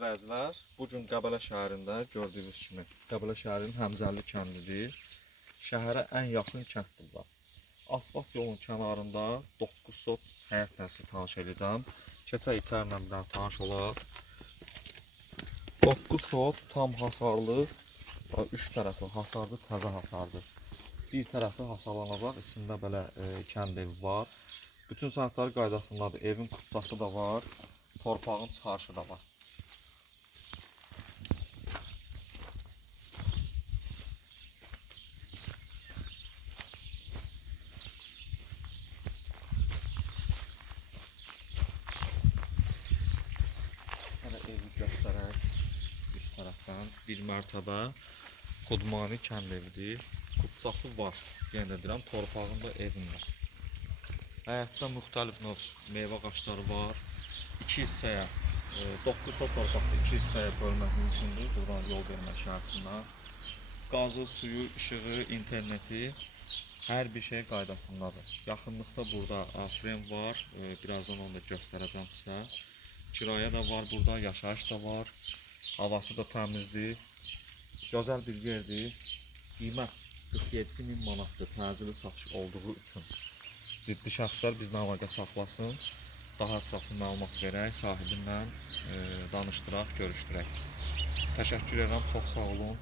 izləyicilər, bugün Qəbələ şəhərində gördüyünüz kimi Qəbələ şəhərinin Həmzəli kəndidir. Şəhərə ən yaxın kənddir bu. Asfalt yolun kənarında 9 sot həyət tərsi tanış edəcəm. Keçək içərindən bir dənə tanış olaq. 9 sot tam hasarlı, 3 tərəfi hasarlı, təzə hasarlı. Bir tərəfi hasarlanacaq, içində belə kənd evi var. Bütün sənədləri qaydasındadır. Evin kupçası da var, torpağın çıxarışı da var. Evi göstərək üst tərəfdən. Bir mərtəbə Xudmani kənd evidir. Kupçası var. Yenə də deyirəm, torpağında evində. Həyətdə müxtəlif növ meyvə ağacları var. 2 hissəyə, 9 sot torpaqda 2 hissəyə bölmək mümkündür. Buradan yol vermək şərtilə. Qazı, suyu, işığı, interneti, hər bir şey qaydasındadır. Yaxınlıqda burada afren var. Birazdan onu da göstərəcəm sizə. Kirayə də var burada, yaşayış da var. Havası da təmizdir. Gözəl bir yerdir. Qiymət 47.000 manatdır. Təcili satış olduğu üçün ciddi şəxslər bizlə əlaqə saxlasın. Daha ətraflı məlumat verək, sahibindən danışdıraq, görüşdürək. Təşəkkür edirəm, çox sağ olun.